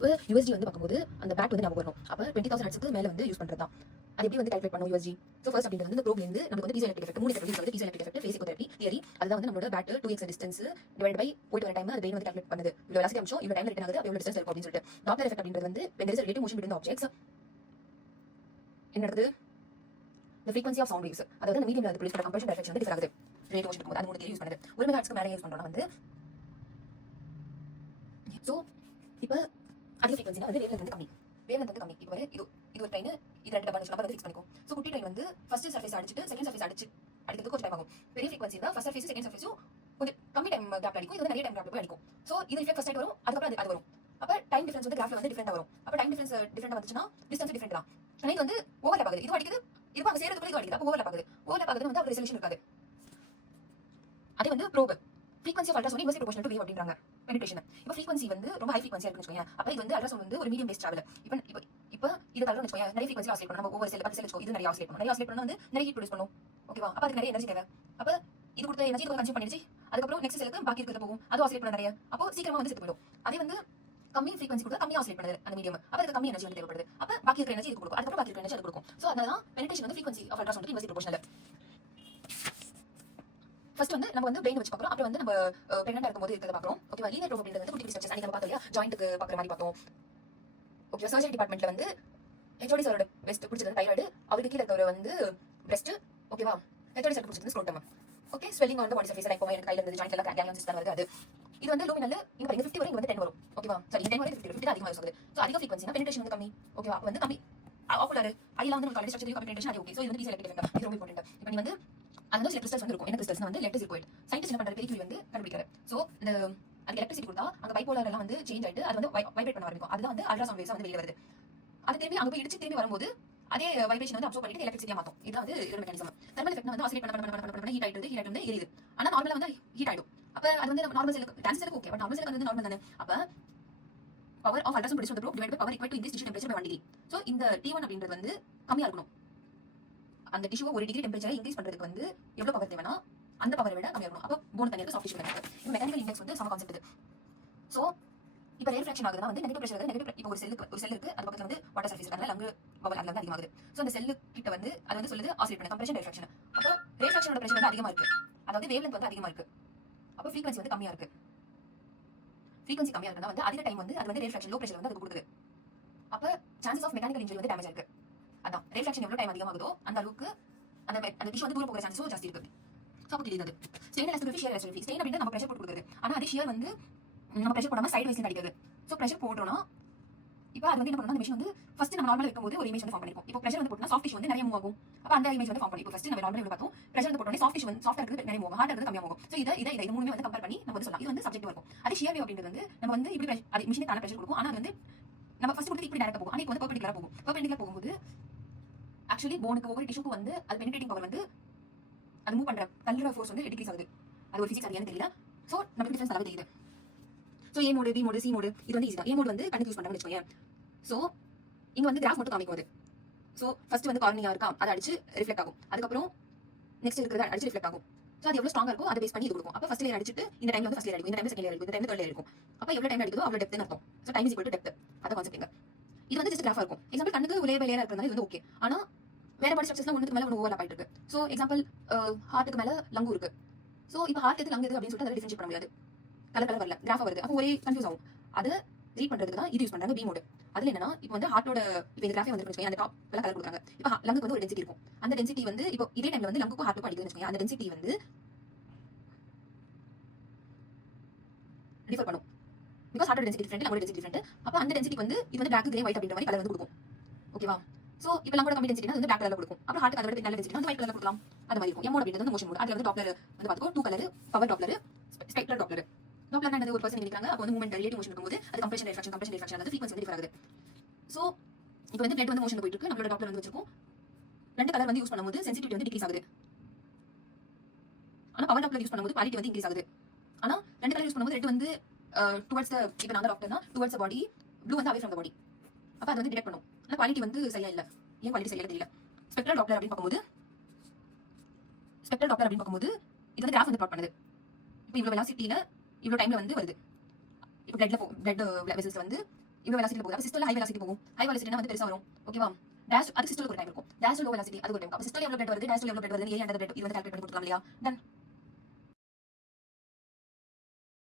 இப்போ யூஎஸ்டி வந்து பார்க்கும்போது அந்த பேட் வந்து நம்ம வரணும். அப்போ 20,000 ஹெர்ட்ஸ்க்கு மேலே வந்து யூஸ் பண்ணுறது தான். அது எப்படி வந்து கால்குலேட் பண்ணும் யூஎஸ்டி? ஸோ ஃபர்ஸ்ட் அப்படின்றது வந்து ப்ரோப்லேருந்து நமக்கு வந்து பீசோ எலக்ட்ரிக் எஃபெக்ட் 3 எஃபெக்ட் வந்து பீசோ எலக்ட்ரிக் எஃபெக்ட், பேசிக் தெரப்பி, தியரி. அதுதான் வந்து நம்மளோட bad 2x distance divide by போயிட்டு வர டைம் அது பிரெயின் வந்து கால்குலேட் பண்ணுது. இவ்வளோ வெலாசிட்டி அம்சம் இவ்வளோ டைம் ரிட்டர்ன் ஆகுது, எவ்வளோ டிஸ்டன்ஸ் இருக்கும் அப்படின்னு சொல்லிட்டு. டாப்லர் எஃபெக்ட் அப்படின்றது வந்து when there is a relative motion between the objects என்ன நடக்குது? the frequency of sound waves, அதாவது அந்த மீடியம்ல அது ப்ரொடியூஸ் பண்ண கம்ப்ரஷன் ரிஃப்ளெக்ஷன் வந்து டிஃபர் ஆகுது. ரிலேட்டிவ் மோஷன் இருக்கும்போது அது 3 தியரி யூஸ் பண்ணுது. 1 மெகாஹெர்ட்ஸ்க்கு மேலே யூஸ் பண்றோம்னா வந்து ஸோ இப்போ அதிக ஃப்ரீக்வன்சினா வந்து வேவ்லென்த் வந்து கம்மி. வேவ்லென்த் வந்து கம்மி. இப்போ இது ஒரு ட்ரெயின், இது 2 டப்பா நம்ம வந்து ஃபிக்ஸ் பண்ணிக்கும். ஸோ குட்டி ட்ரெயின் வந்து ஃபர்ஸ்ட் சர்ஃபேஸ் அடிச்சிட்டு செகண்ட் சர்ஃபேஸ் அடிக்கிறதுக்கு கொஞ்சம் டைம் ஆகும். பெரிய ஃப்ரீக்வன்சி தான் ஃபர்ஸ்ட் சர்ஃபேஸ் செகண்ட் சர்ஃபேஸும் கொஞ்சம் கம்மி டைம் கேப் அடிக்கும். இது வந்து நிறைய டைம் கேப் போய் அடிக்கும். ஸோ இது ரிஃப்ளெக்ட் ஃபர்ஸ்ட் டைம் வரும், அதுக்கப்புறம் அது வரும். அப்போ டைம் டிஃபரன்ஸ் வந்து கிராஃப்ல வந்து டிஃபரெண்டா வரும். அப்போ டைம் டிஃபரன்ஸ் டிஃபரெண்டா வந்துச்சுன்னா டிஸ்டன்ஸ் டிஃபரெண்ட் தான். ட்ரெயின் வந்து ஓவர்லாப் ஆகுது, இது அடிக்குது, இது அங்கே சேர்றதுக்குள்ள இது அடிக்குது. அப்போ ஓவர்லாப் ஆகுது வந்து ஒரு ரெசல்யூஷன் இருக்காது. அதே வந்து probe frequency of ultrasound inversely proportional to wave அப்படின்றாங்க penetration. இப்போ frequency வந்து ரொம்ப ஹை frequency இருக்குன்னு வச்சுக்கோங்க. அப்ப இது வந்து ultrasound வந்து ஒரு medium based travel. இப்போ இது கலர்னு வச்சுக்கோங்க, நிறைய frequency ஆசிலேட் பண்ணணும். நம்ம ஒவ்வொரு செல் 10 செல் வச்சுக்கோ, இது நிறைய ஆசிலேட் பண்ணணும். நிறைய ஆசிலேட் பண்ணா வந்து நிறைய ஹீட் ப்ரொடியூஸ் பண்ணும். ஓகேவா? அப்ப அதுக்கு நிறைய எனர்ஜி தேவை. அப்ப இது கொடுத்த எனர்ஜி இது கன்சியூம் பண்ணிடுச்சு, அதுக்கப்புறம் நெக்ஸ்ட் செல்லுக்கு பாக்கி இருக்கிறது போகும், அது ஆசிலேட் பண்ண நிறைய, அப்போ சீக்கிரமா வந்து செத்து போயிடும். அதே வந்து கம்மி frequency கொடுத்தா கம்மி ஆசிலேட் பண்ணுது அந்த மீடியம், அப்ப அதுக்கு கம்மி எனர்ஜி வந்து தேவைப்படுது. அப்ப பாக்கி இருக்கிற எனர்ஜி இது கொடுக்கும், அதுக்கப்புறம் பாக்கி இருக்கிற எனர்ஜி அது கொடுக்கும். சோ அதனால penetration வந்து frequency of ultrasound க்கு inversely proportional. ஃபர்ஸ்ட் வந்து நம்ம வந்து பிரெயின் வச்சு பார்க்குறோம், அப்புறம் வந்து நம்ம பிரெக்னெண்டா இருக்கும்போது இருக்கிறத பார்க்குறோம். ஓகேவா? லீனியர் ப்ரோப் அப்படின்றது வந்து குட்டி ஸ்ட்ரக்சர்ஸ் அன்னைக்கு நம்ம பார்த்தோம் இல்லையா, ஜாயிண்ட்டுக்கு பார்க்குற மாதிரி பார்த்தோம். ஓகே, சர்ஜரி டிபார்ட்மெண்ட்ல வந்து ஹெச்ஓடி சாரோட பெஸ்ட் பிடிச்சது தைராய்டு, அவருக்கு கீழே இருக்கிற வந்து பிரஸ்ட். ஓகேவா? ஹெச்ஓடி சார் பிடிச்சது scrotum. Okay, swelling on the body surface, like எனக்கு கையில இருந்து ஜாயிண்ட் எல்லாம் கேங்லியன் சிஸ்டம் வருது. அது இது வந்து லூமினல், இங்க பாருங்க 50 வரை, இங்க வந்து 10 வரும். ஓகேவா? சரி, 10 வரை 50 தான் அதிகமாக யூஸ் ஆகுது. சோ அதிக ஃப்ரீக்வன்சினா பெனிட்ரேஷன் வந்து கம்மி. ஓகேவா? அப்ப வந்து கம்மி ஆகுலர் ஐல வந்து நமக்கு ஸ்ட்ரக்சர் கம்மி பெனிட்ரேஷன் அது ஓகே. சோ இது வந்து பீசோ எலக்ட்ரிக் எஃபெக்ட், இது ரொம்ப இம்பார்ட்டன்ட். இப்போ நீ வந்து அந்த சில கிறிஸ்டல்ஸ் வந்து இருக்கும். என்ன கிறிஸ்டல்ஸ்னா வந்து லெட் ஜிர்கோயிட். சயின்டிஸ்ட் என்ன பண்றாரு, பெரிக்யூரி வந்து கண்டுபிடிக்கிறாரு. சோ இந்த அதுக்கு எலக்ட்ரிசிட்டி கொடுத்தா அங்க பைபோலார் எல்லாம் வந்து சேஞ்ச் ஆயிட்டு அது வந்து வைப்ரேட் பண்ண ஆரம்பிக்கும். அதுதான் வந்து அல்ட்ராசவுண்ட் வேவ்ஸ் வந்து வெளிய வருது. அது திரும்பி அங்க போய் இடிச்சு திரும்பி வரும்போது அதே வைப்ரேஷன் வந்து அப்சர்வ் பண்ணிட்டு எலக்ட்ரிசிட்டியா மாத்தும். இதுதான் வந்து இதோட மெக்கானிசம். தெர்மல் எஃபெக்ட் வந்து ஆசிலேட் பண்ண ஹீட் ஆயிட்டு எரியுது. ஆனா நார்மலா வந்து ஹீட் ஆயிடும். அப்ப அது வந்து நார்மல் செல்லுக்கு டான்ஸ் செல்லுக்கு ஓகே, பட் நார்மல் செல்லுக்கு வந்து நார்மல் தானே. அப்ப power of ultrasound produced by power power equal to increase temperature by 1 degree. So இந்த T1 அப்படின்றது வந்து கம்மியா இருக்கணும். அந்த டிஷ்யூவை 1 டிகிரி டெம்பரேச்சரை இன்க்ரீஸ் பண்றதுக்கு வந்து எவ்வளவு பவர் தேவைன்னா அந்த பவரை விட கம்மியா இருக்கணும். அப்போ போன் தனியாக சாஃப்ட் டிஷ்யூ கிடையாது. இந்த மெக்கானிக்கல் இண்டெக்ஸ் வந்து சம கான்செப்ட் இது. சோ இப்போ ரேர் ஃபிராக்ஷன் ஆகுதுன்னா வந்து நெகட்டிவ் பிரஷர் நெகட்டிவ். இப்போ ஒரு செல் இருக்கு, அது பக்கத்துல வந்து வாட்டர் சர்ஃபேஸ் இருக்காங்க, லங்கு பவர் அதுல வந்து அதிகமாகுது. சோ அந்த செல்லு கிட்ட வந்து அது வந்து சொல்லுது ஆசிலேட் பண்ண கம்ப்ரஷன் ரேர் ஃபிராக்ஷன். அப்போ ரேர் ஃபிராக்ஷனோட பிரஷர் வந்து அதிகமா இருக்கு, அதாவது வேவ்லென்த் வந்து அதிகமா இருக்கு. அப்போ ஃப்ரீக்வன்சி வந்து கம்மியா இருக்கு. ஃப்ரீக்வன்சி கம்மியா இருக்குன்னா வந்து அதிக டைம் வந்து அது வந்து ரேர் ஃபிராக்ஷன் லோ பிரஷர் வந்து அது கொடுக்குது. அப்ப சான்சஸ் ஆஃப் மெக்கானிக்கல் இன்ஜுரி வந்து டேமேஜ் இருக்கு. அதான் ரேர் ஃபிராக்ஷன் எவ்வளவு டைம் அதிகமாகுதோ அந்த அளவுக்கு அந்த டிஷ்யூ வந்து தூரம் போகிற சான்ஸும் ஜாஸ்தி இருக்கு. சோ அப்போ தெரியுது strain elasticity, shear elasticity. Strain அப்படின்னா நம்ம பிரஷர் போட்டு கொடுக்குறது, ஆனா அது ஷியர் வந்து நம்ம பிரஷர் போடாம சைடு வைஸ்ல அடிக்கிறது. சோ பிரஷர் போட்டோம்னா இப்போ அது வந்து என்ன பண்ணும்னா அந்த மெஷின் வந்து ஃபர்ஸ்ட் நம்ம நார்மலா இருக்கும்போது ஒரு இமேஜ் வந்து ஃபார்ம் பண்ணிருக்கும். இப்போ பிரஷர் வந்து போட்டா சாஃப்ட் டிஷ்யூ வந்து நிறைய மூவ் ஆகும். அப்ப அந்த இமேஜ் வந்து ஃபார்ம் பண்ணி இப்போ ஃபர்ஸ்ட் நம்ம நார்மலா பார்த்தோம், பிரஷர் வந்து போட்டோனே சாஃப்ட் டிஷ்யூ வந்து சாஃப்ட்டா இருக்குது, நிறைய மூவ், ஹார்ட் இருக்குது, கம்மியா மூவ். சோ இது மூணுமே வந்து கம்பேர் பண்ணி நம்ம வந்து சொல்லலாம். இது வந்து சப்ஜெக்டிவா இருக்கும். அது ஷியர் வேவ் அப்படின்றது வந்து நம்ம வந்து இப்படி அது மிஷினுக்கு தான பிரஷர் கொடுக்கும், ஆனா அது வந்து நம்ம ஃபர்ஸ்ட் கொடுத்து இப்படி டைரக்டா போகும், ஆனா இப்போ வந்து பெர்பெண்டிகுலரா போகும். பெர்பெண்டிகுலரா போகும்போது ஆக்சுவலி போனுக்கு ஒவ்வொரு டிஷ்யூக்கு வந்து அது பெனிட்ரேட்டிங் பவர் வந்து அது மூவ் பண்ற தள்ளுற ஃபோர்ஸ் வந்து டிக்ரீஸ் ஆகுது. அது ஒரு பிசிக்ஸ் அது தெரியல. சோ நமக்கு டிஃபரன்ஸ் நல்லாவே தெரியுது. So A mode, B mode, C mode இது வந்து ஈஸி தான். ஏ மோடு வந்து கண்ணுக்கு யூஸ் பண்றாங்கன்னு வச்சுக்கோங்க. சோ இங்க வந்து கிராஃப் மட்டும் காமிக்கும் அது. சோ ஃபர்ஸ்ட் வந்து கார்னியா இருக்கா, அதை அடிச்சு ரிஃப்ளெக்ட் ஆகும். அதுக்கப்புறம் நெக்ஸ்ட் இருக்கிறத அடிச்சு ரிஃப்ளெக்ட் ஆகும். சோ அது எவ்வளவு ஸ்ட்ராங்கா இருக்கோ அதை பேஸ் பண்ணி இது கொடுக்கும். அப்ப ஃபர்ஸ்ட் லேயர் அடிச்சிட்டு இந்த டைம்ல வந்து ஃபர்ஸ்ட் லேயர் அடிக்கும், இந்த டைம்ல செகண்ட் லேயர் அடிக்கும், இந்த டைம்ல தேர்ட் லேயர் இருக்கும். அப்ப எவ்வளவு டைம் அடிக்குதோ அவ்வளவு டெப்த்னு அர்த்தம். So time is equal to depth. அத கான்செப்ட் இங்க. இது வந்து ஜஸ்ட் கிராஃபா இருக்கும். எக்ஸாம்பிள் கண்ணுக்கு லேயர் பை லேயரா இருக்கிறதுனால இது வந்து ஓகே. ஆனா வேற பாடி ஸ்ட்ரக்சர்ஸ்லாம் ஒண்ணுக்கு மேல ஒன்னு ஓவர்லாப் ஆயிட்டு இருக்கு. சோ எக்ஸாம்பிள் ஹார்ட்டுக்கு மேல லங்கு இருக்கு. சோ இப்போ ஹார்ட் எது லங்கு எது அப்படின்னு சொல்லிட்டு அதை டிஃபரன்ஷியேட் பண்ண முடியாது. கலர் வரல, கிராஃபா வருது, அப்போ ஒரே கன்ஃபியூஸ் ஆகும். அதை ரீட் பண்றதுக்கு தான் இது யூஸ் பண்றாங்க பி மோட். அதுல என்னன்னா இப்போ வந்து ஹார்ட்டோட இப்போ இந்த கிராஃபே வந்து வச்சுக்கோங்க, அந்த டாப் எல்லாம் கலர் கொடுக்குறாங்க. இப்போ லங்குக்கு வந்து ஒரு டென்சிட்டி இருக்கும். அந்த டென்சிட்டி வந்து இப்போ இதே டைம்ல வந்து லங்குக்கும் ஹார்ட்டுக்கும் அடிக்குதுன்னு வச்சுக்கோங்க, அந்த டென்சிட்டி வந்து டிஃபர் பண்ணும். பிகாஸ் ஹார்ட்டோட டென்சிட்டி டிஃபரெண்ட், லங்கோட டென்சிட்டி டிஃபரெண்ட். அப்போ அந்த டென்சிட்டி வந்து இது வந்து பிளாக் கிரே ஒயிட் அப்படின்ற மாதிரி கலர் வந்து கொடுக்கும். ஓகேவா? சோ இப்போ லங்கோட கம்மி டென்சிட்டினா வந்து பிளாக் கலர்ல கொடுக்கும். அப்புறம் ஹார்ட் அதோட நல்ல டென்சிட்டி வந்து ஒயிட் கலர்ல கொடுக்கலாம். அது மாதிரி இருக்கும். எமோட் அப்படின்றது வந்து மோஷன் மோட். அதுல வந்து டாப்லர் வந்து பாத்துக்கோ 2 colour, power Doppler, spectral Doppler. டாப்லர்னா என்னது, ஒரு பர்சன் நினைக்கிறாங்க அப்போ வந்து மூவ்மெண்ட் ரிலேட்டிவ் மோஷன் இருக்கும்போது அது கம்ப்ரஷன் ரிஃப்ராக்ஷன் அது ஃப்ரீக்வன்சி வந்து டிஃபர் ஆகுது. சோ இப்போ வந்து பிளட் வந்து மோஷன்ல போயிட்டு இருக்கு, நம்மளோட டாப்லர் வந்து வச்சிருக்கோம். ரெண்டு கலர் வந்து யூஸ் பண்ணும்போது சென்சிட்டிவிட்டி வந்து டிக்ரீஸ் ஆகுது. ஆனா பவர் டாப்லர் யூஸ் பண்ணும்போது குவாலிட்டி வந்து இன்க்ரீஸ் ஆகுது. ஆனா ரெண்டு கலர் யூஸ் பண்ணும்போது ரெட் வந்து டுவர்ட்ஸ் த இப்போ நான் டாக்டர்னா டுவர்ட்ஸ் த பாடி, ப்ளூ வந்து அவே ஃப்ரம் த பாடி. அப்ப அது வந்து டிடெக்ட் பண்ணும். ஆனா குவாலிட்டி வந்து சரியா இல்ல. ஏன் குவாலிட்டி சரியா தெரியல. ஸ்பெக்ட்ரல் டாப்லர் அப்படின்னு பார்க்கும்போது இது வந்து கிராஃப் வந்து பிளாட் பண்ணுது. இப்போ இவ்வளவு வெலாசிட்டில இவ்வளவு டைம்ல வந்து வருது. இப்போ பிளட் வெசல்ஸ் வந்து இவ்வளோ வெலாசிட்டி போகுது. அப்போ சிஸ்டோல ஹை வெலாசிட்டி போகும். ஹை வெலாசிட்டினா வந்து பெருசா வரும். ஓகேவா? டேஷ் அது சிஸ்டோல ஒரு டைம் இருக்கும். டேஷ் லோ வெலாசிட்டி அது ஒரு டைம். அப்போ சிஸ்டோல எவ்வளவு பிளட் வருது, டேஷ்ல எவ்வளவு பிளட் வருது, ஏரியா அண்டர் பிளட் இது வந்து கால்குலேட் பண்ணி கொடுக்கலாம் இல்லையா? டன்.